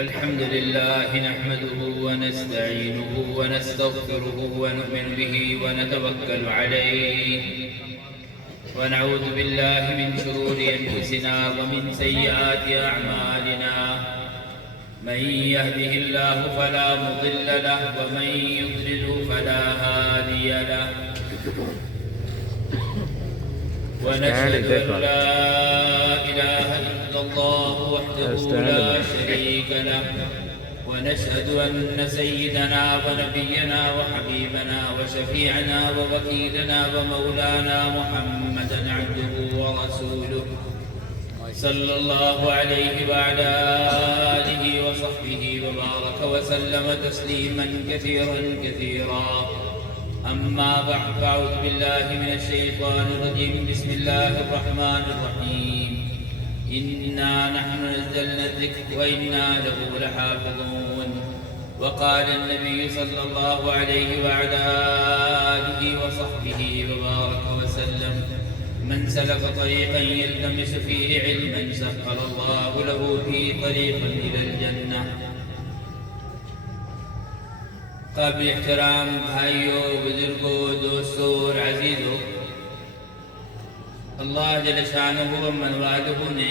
الحمد لله نحمده ونستعينه ونستغفره ونؤمن به ونتوكل عليه ونعوذ بالله من شرور أنفسنا ومن سيئات أعمالنا من يهده الله فلا مضل له ومن يضلل فلا هادي له ونشهد أن لا إله إلا الله وحده لا شريك له ونشهد أن سيدنا ونبينا وحبيبنا وشفيعنا ووكيلنا ومولانا محمدا عبده ورسوله صلى الله عليه وعلى آله وصحبه وبارك وسلم تسليما كثيرا كثيرا. أما بعد فأعوذ بالله من الشيطان الرجيم. بسم الله الرحمن الرحيم. إنا نحن نزلنا الذكر وإنا له لحافظون. وقال النبي صلى الله عليه وعلى آله وصحبه وبارك وسلم من سلك طريقا يلتمس فيه علما سهل الله له به طريقا إلى الجنة. قابل احترام بھائیوں، بزرگوں، دوستوں اور عزیزوں، اللہ جل شانہ و من والہ نے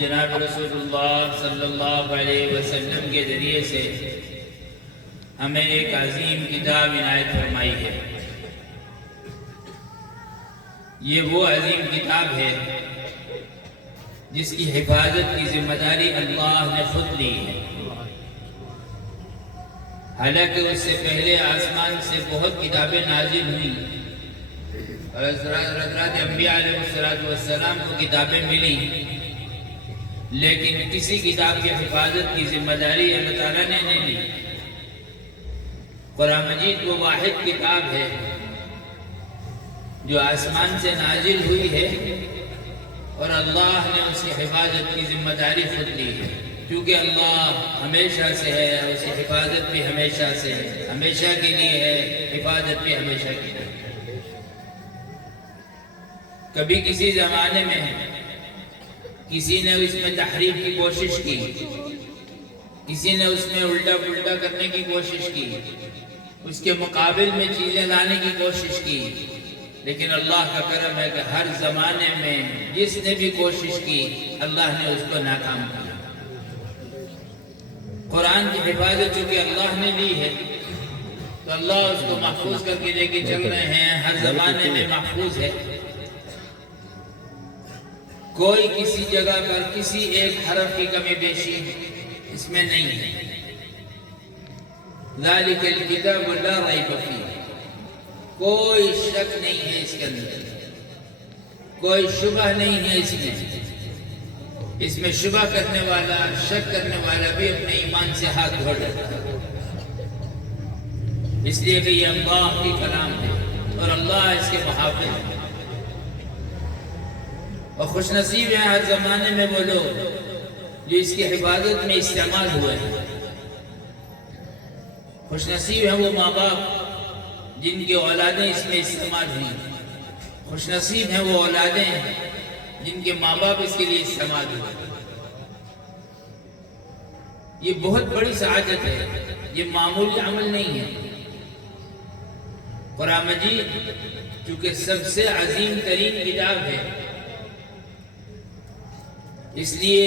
جناب رسول اللہ صلی اللہ علیہ وسلم کے ذریعے سے ہمیں ایک عظیم کتاب عنایت فرمائی ہے. یہ وہ عظیم کتاب ہے جس کی حفاظت کی ذمہ داری اللہ نے خود لی ہے. حالانکہ اس سے پہلے آسمان سے بہت کتابیں نازل ہوئیں اور حضرات انبیاء علیہ السلام کو کتابیں ملیں، لیکن کسی کتاب کی حفاظت کی ذمہ داری اللہ تعالیٰ نے نہیں لی. قرآن مجید وہ واحد کتاب ہے جو آسمان سے نازل ہوئی ہے اور اللہ نے اس کی حفاظت کی ذمہ داری خود لی ہے، کیونکہ اللہ ہمیشہ سے ہے اور اس کی حفاظت بھی ہمیشہ سے ہے، ہمیشہ کے لیے ہے، حفاظت بھی ہمیشہ کے لیے. کبھی کسی زمانے میں کسی نے اس میں تحریف کی کوشش کی، کسی نے اس میں الٹا پلٹا کرنے کی کوشش کی، اس کے مقابل میں چیزیں لانے کی کوشش کی، لیکن اللہ کا کرم ہے کہ ہر زمانے میں جس نے بھی کوشش کی اللہ نے اس کو ناکام کیا. قرآن کی حفاظت چونکہ اللہ نے لی ہے تو اللہ اس کو محفوظ کر کے لے کے چل رہے ہیں، ہر زمانے میں محفوظ ہے. کوئی کسی جگہ پر کسی ایک حرف کی کمی بیشی اس میں نہیں ہے. ذالک الکتاب لا ریب فیہ، کوئی شک نہیں ہے اس کے اندر، کوئی شبہ نہیں ہے اس میں. اس میں شبہ کرنے والا، شک کرنے والا بھی اپنے ایمان سے ہاتھ دھو لیتا ہے، اس لیے کہ یہ اللہ کی کلام ہے اور اللہ اس کے محافظ ہے. اور خوش نصیب ہیں ہر زمانے میں وہ لوگ جو اس کی حفاظت میں استعمال ہوئے ہیں. خوش نصیب ہیں وہ ماں باپ جن کی اولادیں اس میں استعمال ہوئی. خوش نصیب ہیں وہ اولادیں جن کے ماں باپ اس کے لیے استعمال ہوئے. یہ بہت بڑی سعادت ہے، یہ معمولی عمل نہیں ہے. قرآن مجید چونکہ سب سے عظیم ترین کتاب ہے، اس لیے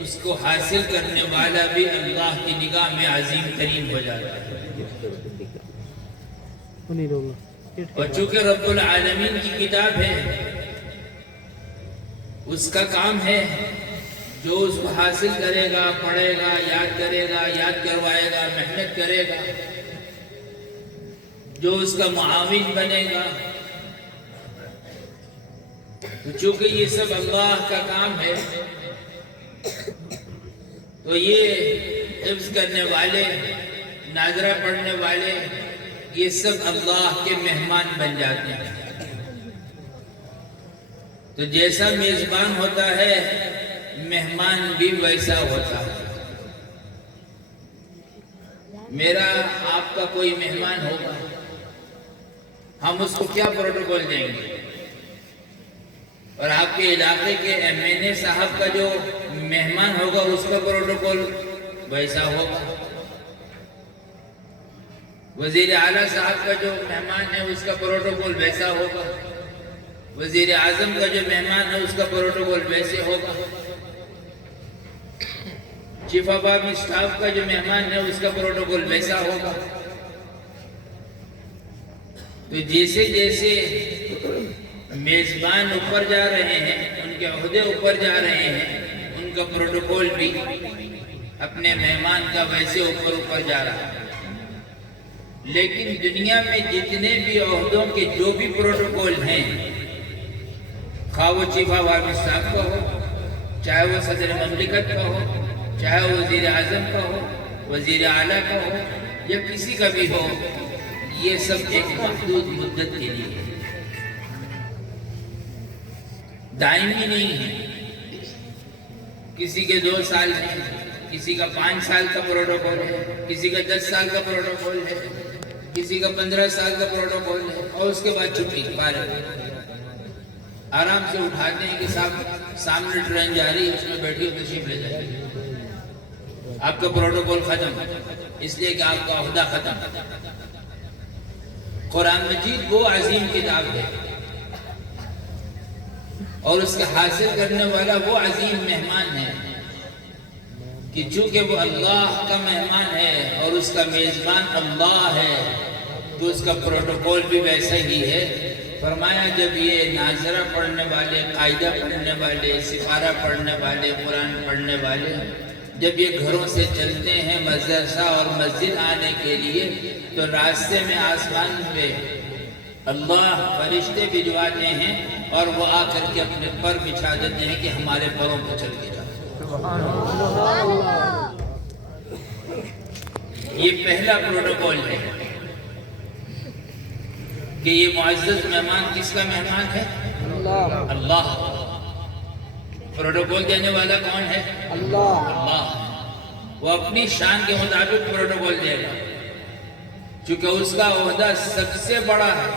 اس کو حاصل کرنے والا بھی اللہ کی نگاہ میں عظیم ترین ہو جاتا ہے. اور چونکہ رب العالمین کی کتاب ہے، اس کا کام ہے جو اس کو حاصل کرے گا، پڑھے گا، یاد کرے گا، یاد کروائے گا، محنت کرے گا، جو اس کا معاون بنے گا. تو چونکہ یہ سب اللہ کا کام ہے تو یہ حفظ کرنے والے، ناظرہ پڑھنے والے، یہ سب اللہ کے مہمان بن جاتے ہیں. تو جیسا میزبان ہوتا ہے مہمان بھی ویسا ہوتا ہے. میرا آپ کا کوئی مہمان ہوگا، ہم اس کو کیا پروٹوکول دیں گے؟ اور آپ کے علاقے کے ایم این اے صاحب کا جو مہمان ہوگا اس کا پروٹوکول ویسا ہوگا، وزیر اعلیٰ صاحب کا جو مہمان ہے اس کا پروٹوکول ویسا ہوگا، وزیر اعظم کا جو مہمان ہے اس کا پروٹوکول ویسے ہوگا، چیف آف آرمی اسٹاف کا جو مہمان ہے اس کا پروٹوکول ویسا ہوگا۔ تو جیسے جیسے میزبان اوپر جا رہے ہیں، ان کے عہدے اوپر جا رہے ہیں، ان کا پروٹوکول بھی اپنے مہمان کا ویسے اوپر جا رہا ہے۔ لیکن دنیا میں جتنے بھی عہدوں کے جو بھی پروٹوکول ہیں، خواہ وہ چیف آف آرمی اسٹاف کا ہو، چاہے وہ صدر مملکت کا ہو، چاہے وہ وزیر اعظم کا ہو، وزیر اعلیٰ کا ہو، یا کسی کا بھی ہو، یہ سب ایک محدود مدت کے لیے ہے، دائمی نہیں ہے۔ کسی کے 2 سال ہے، کسی کا 5 سال کا پروٹوکول ہے، کسی کا 10 سال کا پروٹوکول ہے، کسی کا 15 سال کا پروٹوکول ہے، اور اس کے بعد چھٹی فارغ، آرام سے اٹھاتے ہیں کہ صاحب سامنے ٹرین جا رہی ہے، اس میں بیٹھی ہو تشریف لے جائیے، آپ کا پروٹوکول ختم، اس لیے کہ آپ کا عہدہ ختم۔ قرآن مجید وہ عظیم کتاب ہے، اور اس کے حاصل کرنے والا وہ عظیم مہمان ہے کہ چونکہ وہ اللہ کا مہمان ہے اور اس کا میزبان اللہ ہے، تو اس کا پروٹوکول بھی ویسا ہی ہے۔ فرمایا جب یہ ناظرہ پڑھنے والے، قاعدہ پڑھنے والے، سپارہ پڑھنے والے، قرآن پڑھنے والے جب یہ گھروں سے چلتے ہیں مدرسہ اور مسجد آنے کے لیے، تو راستے میں آسمان پہ اللہ فرشتے بھجواتے ہیں اور وہ آ کر کے اپنے پر بچھا دیتے ہیں کہ ہمارے پروں پہ چل کے جاؤ۔ یہ پہلا پروٹوکول ہے کہ یہ معزز مہمان کس کا مہمان ہے؟ اللہ۔ پروٹوکول دینے والا کون ہے؟ اللہ۔ وہ اپنی شان کے مطابق پروٹوکول دے گا، چونکہ اس کا عہدہ سب سے بڑا ہے،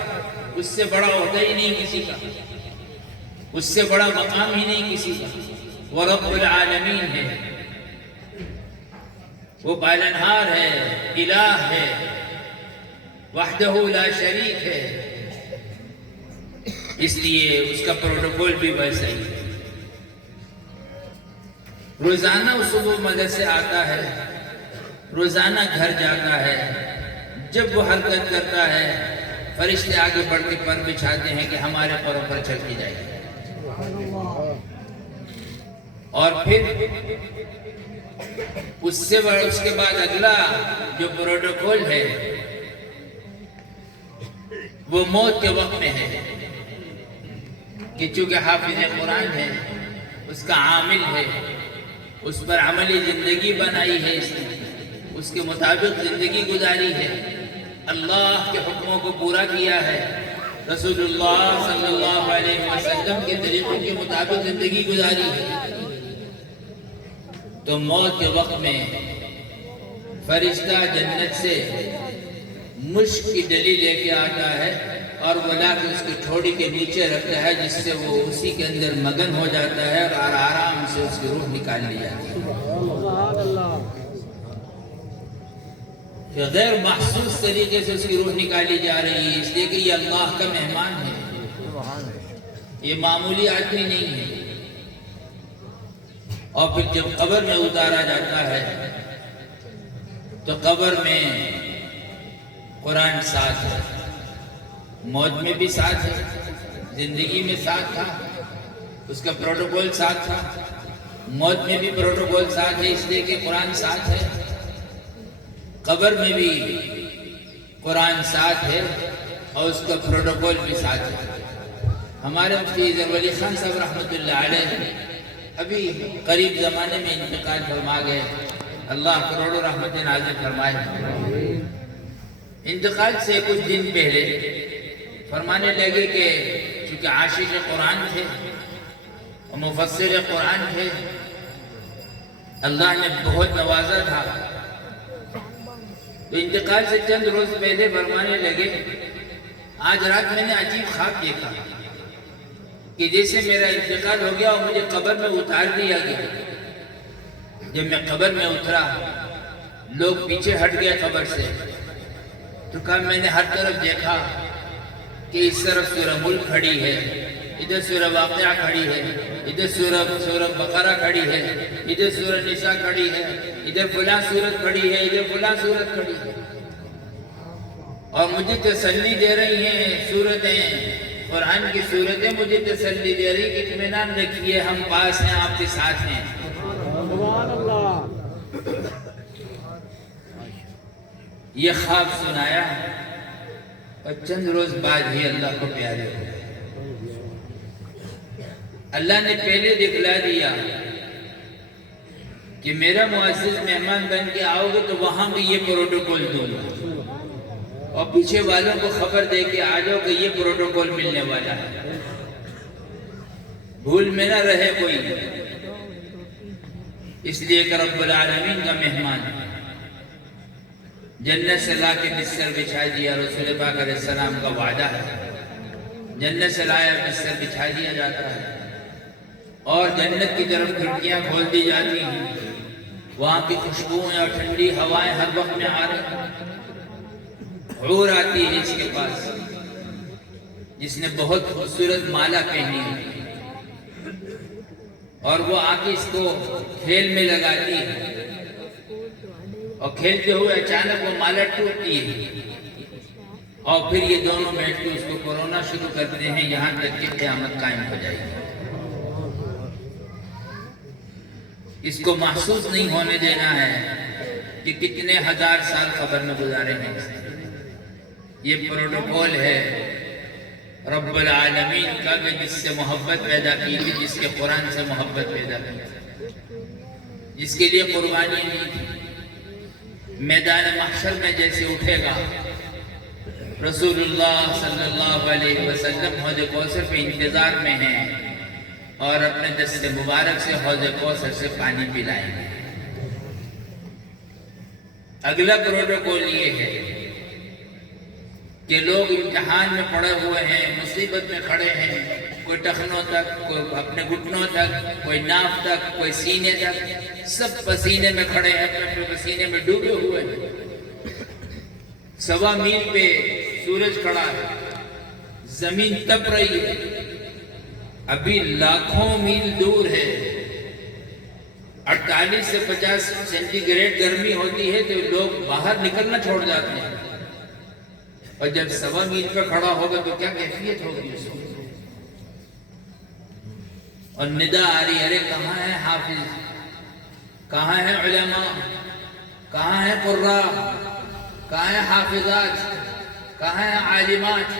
اس سے بڑا عہدہ ہی نہیں کسی کا، اس سے بڑا مقام ہی نہیں کسی کا۔ وہ رب العالمین ہے، وہ پالنہار ہے، الہ ہے، وحدہ لا شریک ہے، اس لیے اس کا پروٹوکول بھی ویسا ہی ہے۔ روزانہ صبح مدرسے آتا ہے، روزانہ گھر جاتا ہے، جب وہ حرکت کرتا ہے فرشتے آگے بڑھ کے پر بچھاتے ہیں کہ ہمارے پروں پر چل کے جائے، اور پھر اس کے بعد اگلا جو پروٹوکول ہے وہ موت کے وقت میں ہے کہ چونکہ حافظ قرآن ہے، اس کا عامل ہے، اس پر عملی زندگی بنائی ہے، اس کے مطابق زندگی گزاری ہے، اللہ کے حکموں کو پورا کیا ہے، رسول اللہ صلی اللہ علیہ وسلم کے طریقوں کے مطابق زندگی گزاری ہے، تو موت کے وقت میں فرشتہ جنت سے مشک کی ڈلی لے کے آتا ہے اور وہ لا کے اس کی ٹھوڑی کے نیچے رکھتا ہے، جس سے وہ اسی کے اندر مگن ہو جاتا ہے اور آرام سے اس کی روح نکال لی جاتی ہے۔ کہ غیر محسوس طریقے سے اس کی روح نکالی جا رہی ہے، اس لیے کہ یہ اللہ کا مہمان ہے، یہ معمولی آدمی نہیں ہے۔ اور پھر جب قبر میں اتارا جاتا ہے تو قبر میں قرآن ساتھ ہے، موت میں بھی ساتھ ہے، زندگی میں ساتھ تھا، اس کا پروٹوکول ساتھ تھا، موت میں بھی پروٹوکول ساتھ ہے، اس لیے کہ قرآن ساتھ ہے، قبر میں بھی قرآن ساتھ ہے اور اس کا پروٹوکول بھی ساتھ ہے۔ ہمارے مفتی اظہر ولی خان صاحب رحمۃ اللہ علیہ ابھی قریب زمانے میں انتقال فرما گئے، اللہ کروڑوں رحمت نازل فرمائے۔ انتقال سے کچھ دن پہلے فرمانے لگے کہ چونکہ عاشق قرآن تھے اور مفسر قرآن تھے، اللہ نے بہت نوازا تھا، تو انتقال سے چند روز پہلے فرمانے لگے آج رات میں نے عجیب خواب دیکھا کہ جیسے میرا انتقال ہو گیا اور مجھے قبر میں اتار دیا گیا، جب میں قبر میں اترا لوگ پیچھے ہٹ گئے قبر سے، تو کہا میں نے ہر طرف دیکھا کہ اس طرف سورہ ملک کھڑی ہے، ادھر سورہ واقعہ کھڑی ہے، ادھر سورہ بقرہ کھڑی ہے، ادھر سورہ نساء کھڑی ہے، ادھر فلاں سورت کھڑی ہے، ادھر فلاں سورت کھڑی ہے، اور مجھے تسلی دے رہی ہیں سورتیں، قرآن کی سورتیں مجھے تسلی دے رہی کہ اطمینان رکھیے ہم پاس ہیں، آپ کے ساتھ ہیں۔ سبحان اللہ۔ یہ خواب سنایا اور چند روز بعد ہی اللہ کو پیارے ہو گئے۔ اللہ نے پہلے دکھلا دیا کہ میرا معزز مہمان بن کے آؤ گے تو وہاں بھی یہ پروٹوکول دوں گا، اور پیچھے والوں کو خبر دے کے آ جاؤ کہ یہ پروٹوکول ملنے والا ہے، بھول میں نہ رہے کوئی، اس لیے کہ رب العالمین کا مہمان جنت سے لا کے بستر بچھا دیا، رسول پاک علیہ السلام کا وعدہ ہے، جنت سے لایا بستر بچھا دیا جاتا ہے، اور جنت کی طرف کھڑکیاں کھول دی جاتی ہیں، وہاں کی خوشبوئیں اور ٹھنڈی ہوائیں ہر وقت میں آ رہی ہیں۔ حور آتی ہے اس کے پاس جس نے بہت خوبصورت مالا پہنی ہے، اور وہ آ کے اس کو کھیل میں لگاتی ہے، اور کھیلتے ہوئے اچانک وہ مالا ٹوٹتی ہے، اور پھر یہ دونوں بیٹھ کے اس کو کورونا شروع کرتے ہیں یہاں تک کہ قیامت قائم ہو جائے گی۔ اس کو محسوس نہیں ہونے دینا ہے کہ کتنے ہزار سال قبر میں گزارے ہیں۔ یہ پروٹوکول ہے رب العالمین کا، کہ جس سے محبت پیدا کی تھی، جس کے قرآن سے محبت پیدا کی تھی، جس کے لیے قربانی نہیں تھی۔ میدان محشر میں جیسے اٹھے گا رسول اللہ صلی اللہ علیہ وسلم حوض کوثر پہ انتظار میں ہیں، اور اپنے دست مبارک سے حوض کوثر سے پانی پلائیں گے۔ اگلا پروٹوکول یہ ہے کہ لوگ امتحان میں پڑے ہوئے ہیں، مصیبت میں کھڑے ہیں، کوئی ٹخنوں تک، کوئی اپنے گھٹنوں تک، کوئی ناف تک، کوئی سینے تک، سب پسینے میں کھڑے ہیں، اپنے پسینے میں ڈوبے ہوئے ہیں۔ 1.25 میل پہ سورج کھڑا ہے، زمین تپ رہی ہے، ابھی لاکھوں میل دور ہے، 48 سے 50 سینٹی گریڈ گرمی ہوتی ہے تو لوگ باہر نکلنا چھوڑ جاتے ہیں، اور جب 1.25 میل پہ کھڑا ہوگا تو کیا کیفیت ہوگی اس کو؟ اور ندا آ رہی، ارے کہاں ہے حافظ، کہاں ہے علماء، کہاں ہے قراء، کہاں ہے حافظات، کہاں ہے عالمات؟